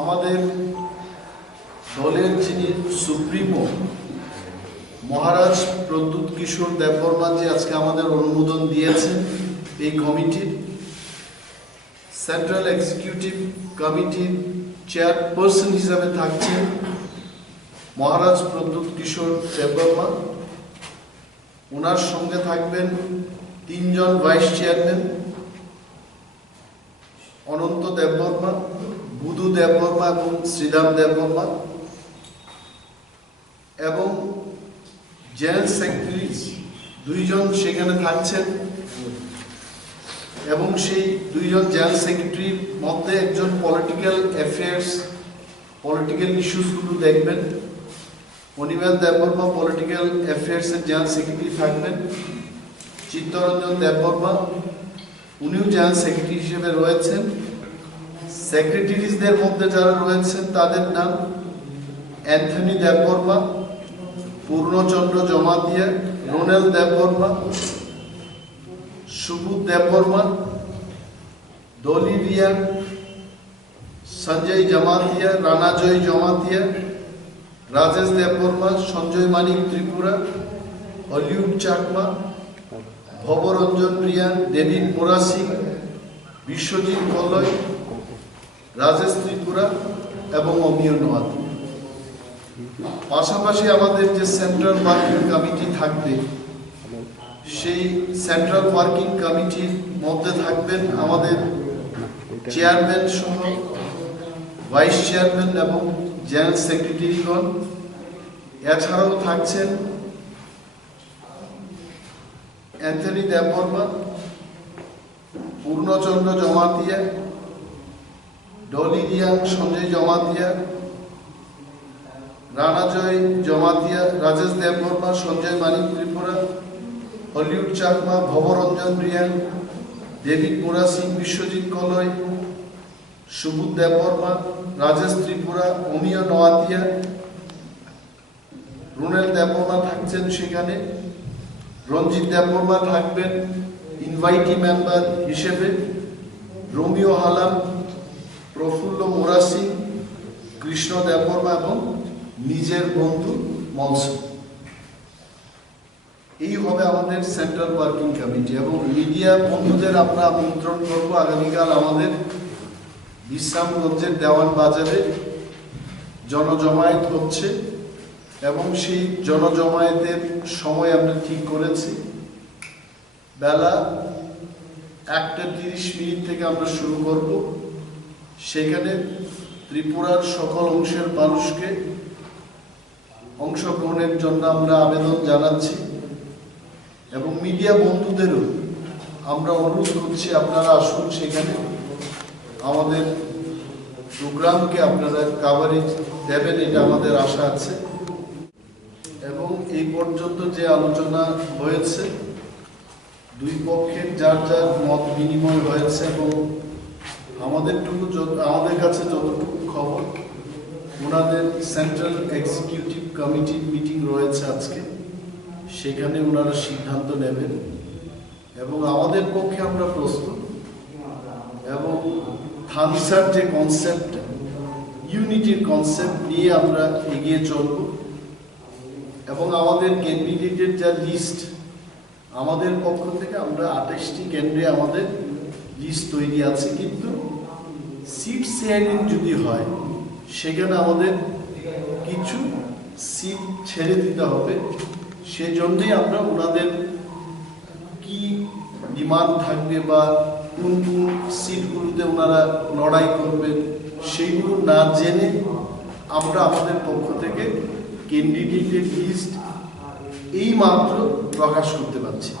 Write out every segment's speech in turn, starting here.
আমাদের দলের যিনি সুপ্রিমো মহারাজ প্রদ্যুৎ কিশোর দেববর্মা জি আজকে আমাদের অনুমোদন দিয়েছেন এই কমিটির সেন্ট্রাল এক্সিকিউটিভ কমিটির চেয়ারপারসন হিসাবে থাকছেন মহারাজ প্রদ্যুৎ কিশোর দেববর্মা। ওনার সঙ্গে থাকবেন তিনজন ভাইস চেয়ারম্যান, অনন্ত দেববর্মা, বুধু দেববর্মা এবং শ্রীরাম দেববর্মা, এবং জেনারেল সেক্রেটারি দুইজন সেখানে থাকছেন। এবং সেই দুইজন জেনারেল সেক্রেটারির মধ্যে একজন পলিটিক্যাল অ্যাফেয়ার্স, পলিটিক্যাল ইস্যুসগুলো দেখবেন। অনিমেষ দেববর্মা পলিটিক্যাল অ্যাফেয়ার্সের জেনারেল সেক্রেটারি থাকবেন। চিত্তরঞ্জন দেববর্মা উনিও জেনারেল সেক্রেটারি হিসেবে রয়েছেন। সেক্রেটারিজদের মধ্যে যারা রয়েছেন তাদের নাম অ্যান্থনি দেববর্মা, পূর্ণচন্দ্র জমাতিয়া, রোনেল দেববর্মা, সুবোধ দেববর্মা, দলিরিয়া, সঞ্জয় জমাতিয়া, রানাজয় জমাতিয়া, রাজেশ দেববর্মা, সঞ্জয় মানিক ত্রিপুরা, হলিউড চাকমা, ভবরঞ্জন রিয়ান, ডেভিড মোরাসি, বিশ্বজিৎ কলয়, রাজেশ ত্রিপুরা এবং অমিয় নোয়াতি। পাশাপাশি আমাদের যে সেন্ট্রাল ওয়ার্কিং কমিটি থাকবে সেই সেন্ট্রাল ওয়ার্কিং কমিটির মধ্যে থাকবেন আমাদের চেয়ারম্যান সহ ভাইস চেয়ারম্যান এবং জেনারেল সেক্রেটারিগণ। এছাড়াও থাকছেন অ্যান্থনি দেববর্মা, পূর্ণচন্দ্র জমাতিয়া, ডলিরিয়াং সঞ্জয় জমাতিয়া, রানাজয় জমাতিয়া, রাজেশ দেববর্মা, সঞ্জয় মানিক ত্রিপুরা, হলিউড চাকমা, ভবরঞ্জন রিয়াং, ডেভিড মোরাসি, বিশ্বজিৎ কলয়, সুবোধ দেববর্মা, রাজেশ ত্রিপুরা, অমিয় নোয়াতিয়া, রুনেল দেববর্মা থাকছেন সেখানে। রঞ্জিত দেববর্মা থাকবেন ইনভাইটি মেম্বার হিসেবে। রোমিও হালাম, প্রফুল্ল মোরাসি, কৃষ্ণ দেববর্মা এবং নিজের বন্ধু মলস। এই হবে আমাদের সেন্ট্রাল ওয়ার্কিং কমিটি। এবং মিডিয়া বন্ধুদের আমরা আমন্ত্রণ করব, আগামীকাল আমাদের বিশ্রামগঞ্জের দেওয়ান বাজারে জনজমায়েত হচ্ছে এবং সেই জনজমায়েতের সময় আমরা ঠিক করেছি বেলা 1:30 থেকে আমরা শুরু করব। সেখানে ত্রিপুরার সকল অংশের মানুষকে অংশগ্রহণের জন্য আমরা আবেদন জানাচ্ছি এবং মিডিয়া বন্ধুদেরও আমরা অনুরোধ করছি আপনারা আসুন, সেখানে আমাদের প্রোগ্রামকে আপনারা কাভারেজ দেবেন, এটা আমাদের আশা আছে। এবং এই পর্যন্ত যে আলোচনা হয়েছে দুই পক্ষের যার যার মত বিনিময় হয়েছে এবং আমাদের কাছে যতটুকু খবর ওনাদের সেন্ট্রাল এক্সিকিউটিভ কমিটির মিটিং রয়েছে আজকে, সেখানে ওনারা সিদ্ধান্ত নেবেন এবং আমাদের পক্ষে আমরা প্রস্তুত। এবং থামসার যে কনসেপ্ট, ইউনিটির কনসেপ্ট নিয়ে আমরা এগিয়ে চলব এবং আমাদের ক্যান্ডিডেটের যা লিস্ট আমাদের পক্ষ থেকে আমরা 28টি কেন্দ্রে আমাদের লিস্ট তৈরি আছে, কিন্তু সিট শেয়ারিং যদি হয় সেখানে আমাদের কিছু সিট ছেড়ে দিতে হবে। সেজন্যই আমরা ওনাদের কি ডিমান্ড থাকবে বা কোন কোন সিটগুলোতে ওনারা লড়াই করবেন সেইগুলো না জেনে আমরা আমাদের পক্ষ থেকে ক্যান্ডিডেটের লিস্ট এই মাত্র প্রকাশ করতে পারছি।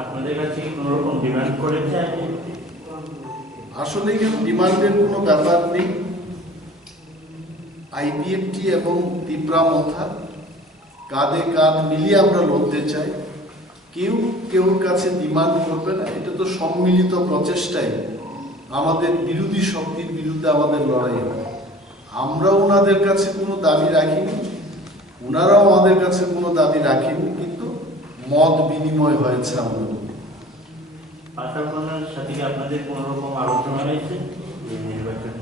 আপনাদের কাছে কোনো রকম ডিমান্ড করেছে? আসলে ডিমান্ডের কোনো ব্যাপার নেই। আইপিএফটি এবং ত্রিপুরা মথা কাঁধে কাঁধ মিলিয়ে আমরা লড়তে চাই। কেউ কাছে ডিমান্ড করবে না, এটা তো সম্মিলিত প্রচেষ্টায় আমাদের বিরোধী শক্তির বিরুদ্ধে আমাদের লড়াই হবে। আমরা ওনাদের কাছে কোনো দাবি রাখিনি, ওনারাও আমাদের কাছে কোনো দাবি রাখেনি, কিন্তু মত বিনিময় হয়েছে আমাদের। পাশাপাশি সাথে আপনাদের কোনো রকম আলোচনা হয়েছে নির্বাচন?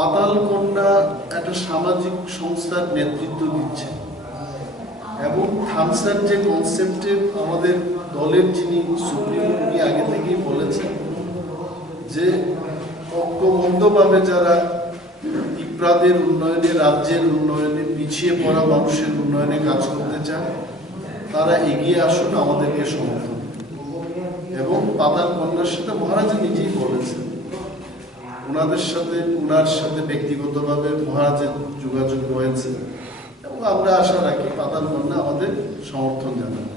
পাতাল কন্যা একটা সামাজিক সংস্থার নেতৃত্ব দিচ্ছে এবং থামসার যে কনসেপ্টে আমাদের দলের যিনি সুপ্রিমো উনি আগে থেকেই বলেছেন যে ঐক্যবদ্ধভাবে যারা পিঁপড়াদের উন্নয়নে, রাজ্যের উন্নয়নে, পিছিয়ে পড়া মানুষের উন্নয়নে কাজ করতে চান, তারা এগিয়ে আসুন, আমাদেরকে সমর্থন করুন। এবং পাতাল কন্যার সাথে মহারাজ নিজেই বলেছেন, ওনার সাথে ব্যক্তিগতভাবে মহারাজের যোগাযোগ হয়েছে এবং আমরা আশা রাখি পাতাল কন্যা আমাদের সমর্থন জানাবে।